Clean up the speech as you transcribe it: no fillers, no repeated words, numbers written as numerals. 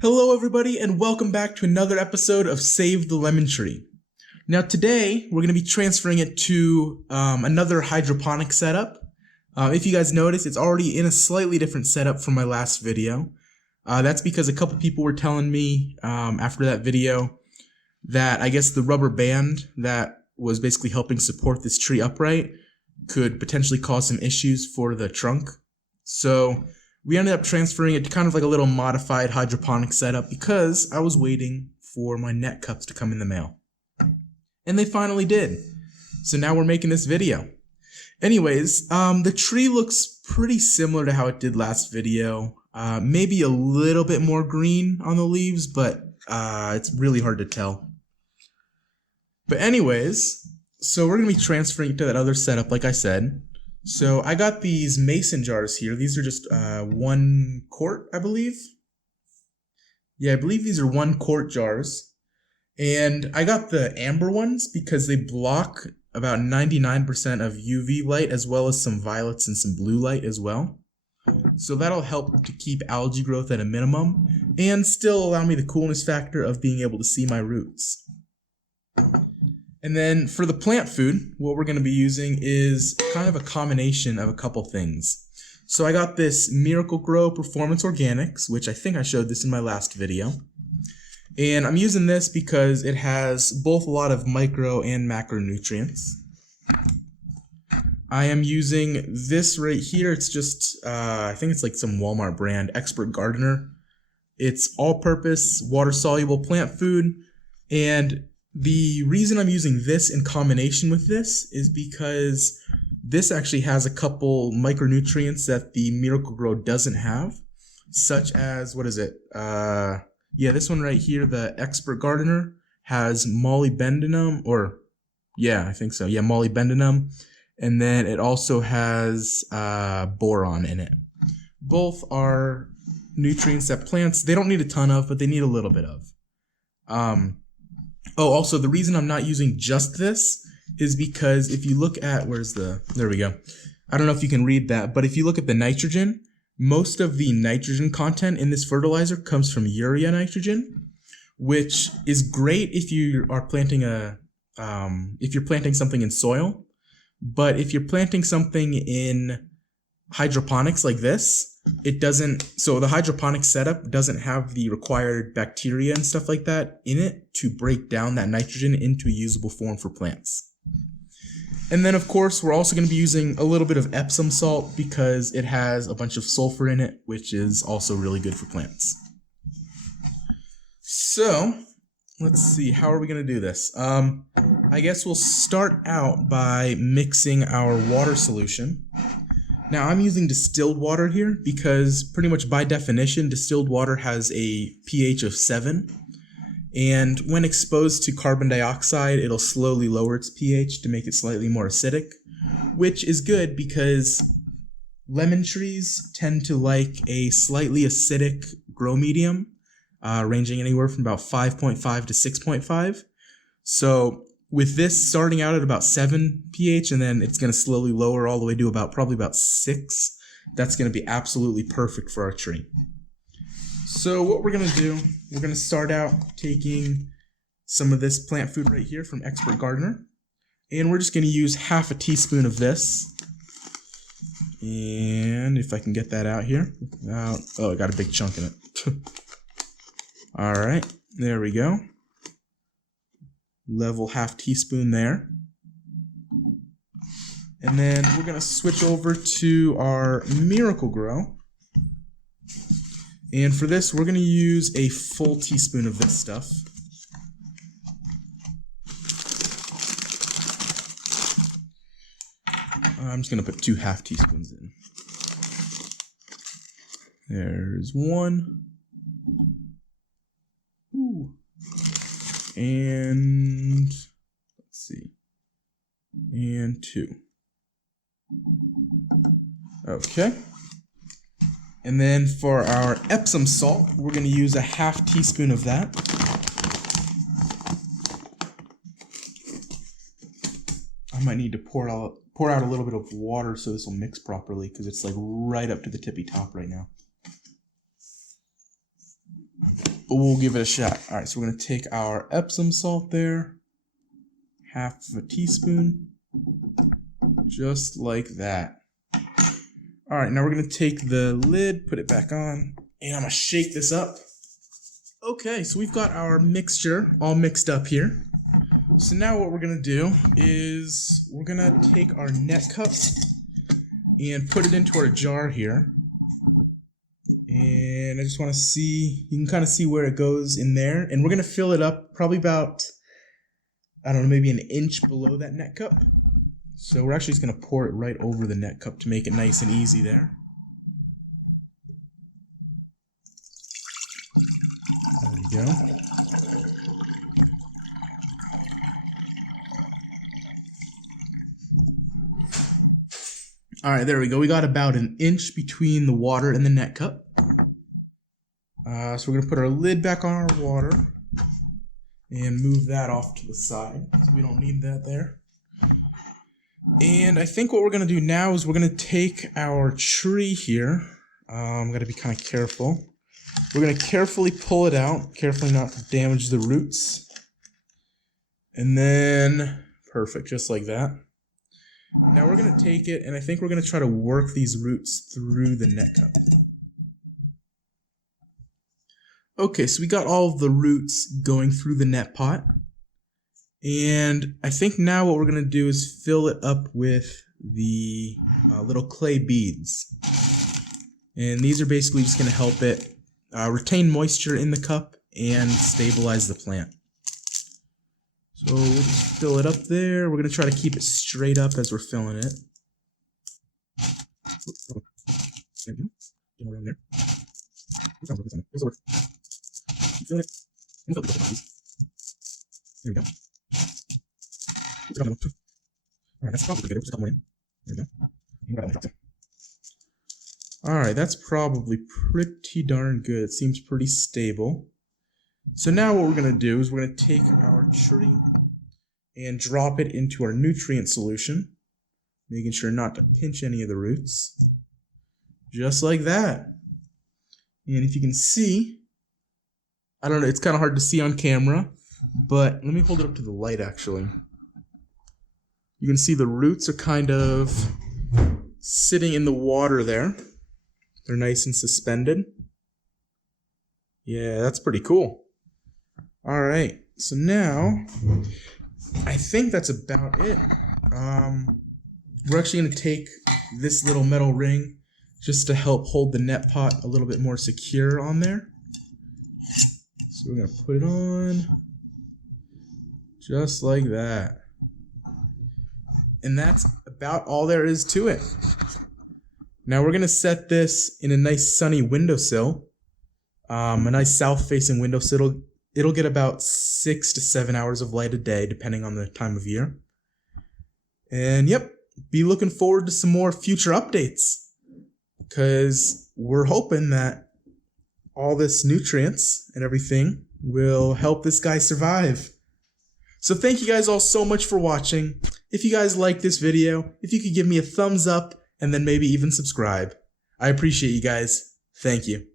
Hello everybody and welcome back to another episode of Save the Lemon Tree. Now today we're going to be transferring it to another hydroponic setup. If you guys notice, it's already in a slightly different setup from my last video. That's because a couple people were telling me after that video that I guess the rubber band that was basically helping support this tree upright could potentially cause some issues for the trunk. So we ended up transferring it to kind of like a little modified hydroponic setup because I was waiting for my net cups to come in the mail. And they finally did. So now we're making this video. Anyways, the tree looks pretty similar to how it did last video. Maybe a little bit more green on the leaves, but it's really hard to tell. But anyways, so we're going to be transferring it to that other setup like I said. So I got these mason jars here. These are just 1 quart, I believe. Yeah, I believe these are 1 quart jars. And I got the amber ones because they block about 99% of UV light as well as some violets and some blue light as well. So that'll help to keep algae growth at a minimum and still allow me the coolness factor of being able to see my roots. And then for the plant food, what we're going to be using is kind of a combination of a couple things. So I got this Miracle-Gro Performance Organics, which I think I showed this in my last video. And I'm using this because it has both a lot of micro and macronutrients. I am using this right here. It's just, I think it's like some Walmart brand, Expert Gardener. It's all-purpose, water-soluble plant food, and the reason I'm using this in combination with this is because this actually has a couple micronutrients that the Miracle-Gro doesn't have, such as, what is it? Yeah, this one right here, the Expert Gardener, has molybdenum, or, yeah, I think so. Yeah, molybdenum. And then it also has boron in it. Both are nutrients that plants, they don't need a ton of, but they need a little bit of. Oh, also, the reason I'm not using just this is because if you look at, there we go. I don't know if you can read that, but if you look at the nitrogen, most of the nitrogen content in this fertilizer comes from urea nitrogen, which is great if you are planting if you're planting something in soil, but if you're planting something in hydroponics like this, so the hydroponic setup doesn't have the required bacteria and stuff like that in it to break down that nitrogen into a usable form for plants. And then of course we're also going to be using a little bit of Epsom salt because it has a bunch of sulfur in it, which is also really good for plants. So let's see, how are we going to do this? I guess we'll start out by mixing our water solution. Now I'm using distilled water here because pretty much by definition distilled water has a pH of 7, and when exposed to carbon dioxide it'll slowly lower its pH to make it slightly more acidic, which is good because lemon trees tend to like a slightly acidic grow medium, ranging anywhere from about 5.5 to 6.5. So with this starting out at about 7 pH and then it's going to slowly lower all the way to probably about 6, that's going to be absolutely perfect for our tree. So what we're going to do, we're going to start out taking some of this plant food right here from Expert Gardener, and we're just going to use half a teaspoon of this. And if I can get that out here, oh, I got a big chunk in it. All right, there we go. Level half teaspoon there. And then we're going to switch over to our Miracle-Gro. And for this, we're going to use a full teaspoon of this stuff. I'm just going to put 2 half teaspoons in. There's 1. Ooh. And let's see, and 2. Okay. And then for our Epsom salt, we're going to use a half teaspoon of that. I might need to pour out a little bit of water so this will mix properly because it's like right up to the tippy top right now. but we'll give it a shot. All right, so we're gonna take our Epsom salt there, half of a teaspoon, just like that. All right, now we're gonna take the lid, put it back on, and I'm gonna shake this up. Okay, so we've got our mixture all mixed up here. So now what we're gonna do is we're gonna take our net cup and put it into our jar here. And I just want to see, you can kind of see where it goes in there. And we're going to fill it up probably about, I don't know, maybe an inch below that net cup. So we're actually just going to pour it right over the net cup to make it nice and easy there. There we go. All right, there we go. We got about an inch between the water and the net cup. So we're going to put our lid back on our water and move that off to the side, so we don't need that there. And I think what we're going to do now is we're going to take our tree here. I'm going to be kind of careful. We're going to carefully pull it out, carefully not to damage the roots. And then, perfect, just like that. Now we're going to take it, and I think we're going to try to work these roots through the net cup. Okay, so we got all of the roots going through the net pot. And I think now what we're going to do is fill it up with the little clay beads. And these are basically just going to help it retain moisture in the cup and stabilize the plant. So we'll just fill it up there. We're going to try to keep it straight up as we're filling it. There we go. Get around there. Fill it. There we go. Alright, that's probably good. Just come in. There we go. Alright, that's probably pretty darn good. It seems pretty stable. So now what we're going to do is we're going to take our tree and drop it into our nutrient solution, making sure not to pinch any of the roots. Just like that. And if you can see, I don't know, it's kind of hard to see on camera, but let me hold it up to the light actually. You can see the roots are kind of sitting in the water there. They're nice and suspended. Yeah, that's pretty cool. All right, so now I think that's about it. We're actually going to take this little metal ring just to help hold the net pot a little bit more secure on there. So we're going to put it on just like that. And that's about all there is to it. Now we're going to set this in a nice sunny windowsill, a nice south-facing windowsill. It'll get about 6 to 7 hours of light a day, depending on the time of year. And yep, be looking forward to some more future updates, because we're hoping that all this nutrients and everything will help this guy survive. So thank you guys all so much for watching. If you guys like this video, if you could give me a thumbs up and then maybe even subscribe. I appreciate you guys. Thank you.